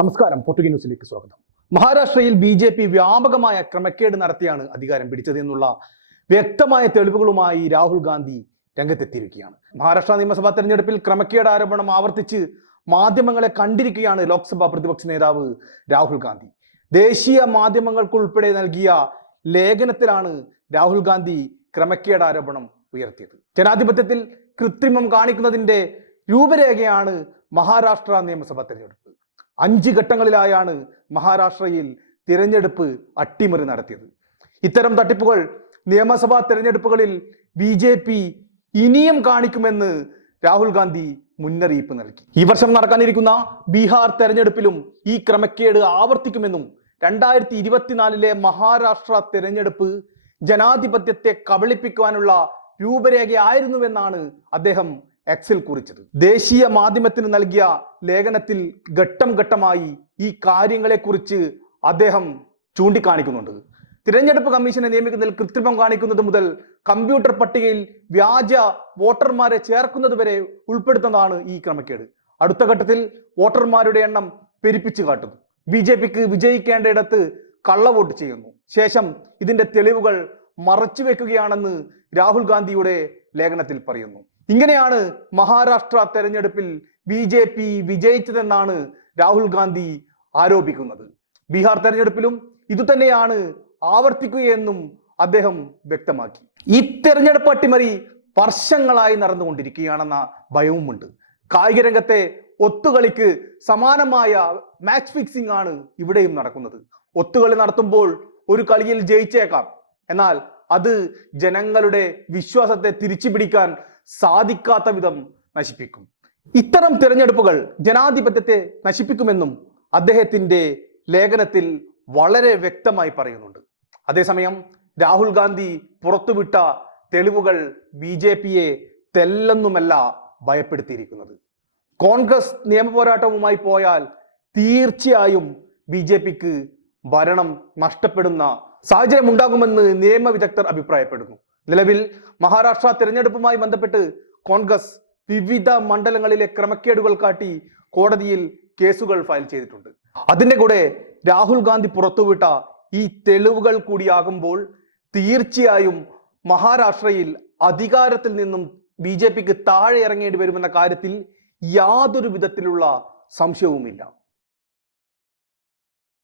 നമസ്കാരം പൊട്ടുകി ന്യൂസിലേക്ക് സ്വാഗതം. മഹാരാഷ്ട്രയിൽ ബി ജെ പി വ്യാപകമായ ക്രമക്കേട് നടത്തിയാണ് അധികാരം പിടിച്ചത് എന്നുള്ള വ്യക്തമായ തെളിവുകളുമായി രാഹുൽ ഗാന്ധി രംഗത്തെത്തിയിരിക്കുകയാണ്. മഹാരാഷ്ട്ര നിയമസഭാ തെരഞ്ഞെടുപ്പിൽ ക്രമക്കേട് ആരോപണം ആവർത്തിച്ച് മാധ്യമങ്ങളെ കണ്ടിരിക്കുകയാണ് ലോക്സഭാ പ്രതിപക്ഷ നേതാവ് രാഹുൽ ഗാന്ധി. ദേശീയ മാധ്യമങ്ങൾക്കുൾപ്പെടെ നൽകിയ ലേഖനത്തിലാണ് രാഹുൽ ഗാന്ധി ക്രമക്കേട് ആരോപണം ഉയർത്തിയത്. ജനാധിപത്യത്തിൽ കൃത്രിമം കാണിക്കുന്നതിന്റെ രൂപരേഖയാണ് മഹാരാഷ്ട്ര നിയമസഭാ തെരഞ്ഞെടുപ്പ്. അഞ്ച് ഘട്ടങ്ങളിലായാണ് മഹാരാഷ്ട്രയിൽ തിരഞ്ഞെടുപ്പ് അട്ടിമറി നടത്തിയത്. ഇത്തരം തട്ടിപ്പുകൾ നിയമസഭാ തിരഞ്ഞെടുപ്പുകളിൽ ബി ജെ പി ഇനിയും കാണിക്കുമെന്ന് രാഹുൽ ഗാന്ധി മുന്നറിയിപ്പ് നൽകി. ഈ വർഷം നടക്കാനിരിക്കുന്ന ബീഹാർ തെരഞ്ഞെടുപ്പിലും ഈ ക്രമക്കേട് ആവർത്തിക്കുമെന്നും രണ്ടായിരത്തി ഇരുപത്തിനാലിലെ മഹാരാഷ്ട്ര തെരഞ്ഞെടുപ്പ് ജനാധിപത്യത്തെ കബളിപ്പിക്കുവാനുള്ള രൂപരേഖയായിരുന്നുവെന്നാണ് അദ്ദേഹം എക്സിൽ കുറിച്ചത്. ദേശീയ മാധ്യമത്തിന് നൽകിയ ലേഖനത്തിൽ ഘട്ടം ഘട്ടമായി ഈ കാര്യങ്ങളെക്കുറിച്ച് അദ്ദേഹം ചൂണ്ടിക്കാണിക്കുന്നുണ്ട്. തിരഞ്ഞെടുപ്പ് കമ്മീഷനെ നിയമിക്കുന്നതിൽ കൃത്രിമം കാണിക്കുന്നത് മുതൽ കമ്പ്യൂട്ടർ പട്ടികയിൽ വ്യാജ വോട്ടർമാരെ ചേർക്കുന്നത് വരെ ഉൾപ്പെടുത്തുന്നതാണ് ഈ ക്രമക്കേട്. അടുത്ത ഘട്ടത്തിൽ വോട്ടർമാരുടെ എണ്ണം പെരുപ്പിച്ചു കാട്ടുന്നു. ബി ജെ പിക്ക് വിജയിക്കേണ്ടയിടത്ത് കള്ളവോട്ട് ചെയ്യുന്നു. ശേഷം ഇതിന്റെ തെളിവുകൾ മറച്ചു വെക്കുകയാണെന്ന് രാഹുൽ ഗാന്ധിയുടെ ലേഖനത്തിൽ പറയുന്നു. ഇങ്ങനെയാണ് മഹാരാഷ്ട്ര തെരഞ്ഞെടുപ്പിൽ ബി ജെ പി വിജയിച്ചതെന്നാണ് രാഹുൽ ഗാന്ധി ആരോപിക്കുന്നത്. ബീഹാർ തെരഞ്ഞെടുപ്പിലും ഇതുതന്നെയാണ് ആവർത്തിക്കുകയെന്നും അദ്ദേഹം വ്യക്തമാക്കി. ഈ തെരഞ്ഞെടുപ്പ് അട്ടിമറി വർഷങ്ങളായി നടന്നുകൊണ്ടിരിക്കുകയാണെന്ന ഭയവുമുണ്ട്. കായിക രംഗത്തെ ഒത്തുകളിക്ക് സമാനമായ മാച്ച് ഫിക്സിംഗ് ആണ് ഇവിടെയും നടക്കുന്നത്. ഒത്തുകളി നടത്തുമ്പോൾ ഒരു കളിയിൽ ജയിച്ചേക്കാം. എന്നാൽ അത് ജനങ്ങളുടെ വിശ്വാസത്തെ തിരിച്ചു പിടിക്കാൻ സാധിക്കാത്ത വിധം നശിപ്പിക്കും. ഇത്തരം തിരഞ്ഞെടുപ്പുകൾ ജനാധിപത്യത്തെ നശിപ്പിക്കുമെന്നും അദ്ദേഹത്തിന്റെ ലേഖനത്തിൽ വളരെ വ്യക്തമായി പറയുന്നുണ്ട്. അതേസമയം രാഹുൽ ഗാന്ധി പുറത്തുവിട്ട തെളിവുകൾ ബി ജെ പിയെ തെല്ലെന്നുമല്ല ഭയപ്പെടുത്തിയിരിക്കുന്നത്. കോൺഗ്രസ് നിയമപോരാട്ടവുമായി പോയാൽ തീർച്ചയായും ബി ജെ പിക്ക് ഭരണം നഷ്ടപ്പെടുന്ന സാഹചര്യം ഉണ്ടാകുമെന്ന് നിയമ വിദഗ്ധർ അഭിപ്രായപ്പെടുന്നു. നിലവിൽ മഹാരാഷ്ട്ര തിരഞ്ഞെടുപ്പുമായി ബന്ധപ്പെട്ട് കോൺഗ്രസ് വിവിധ മണ്ഡലങ്ങളിലെ ക്രമക്കേടുകൾ കാട്ടി കോടതിയിൽ കേസുകൾ ഫയൽ ചെയ്തിട്ടുണ്ട്. അതിന്റെ കൂടെ രാഹുൽ ഗാന്ധി പുറത്തുവിട്ട ഈ തെളിവുകൾ കൂടിയാകുമ്പോൾ തീർച്ചയായും മഹാരാഷ്ട്രയിൽ അധികാരത്തിൽ നിന്നും ബി ജെ പിക്ക് താഴെ ഇറങ്ങേണ്ടി വരുമെന്ന കാര്യത്തിൽ യാതൊരു വിധത്തിലുള്ള സംശയവുമില്ല.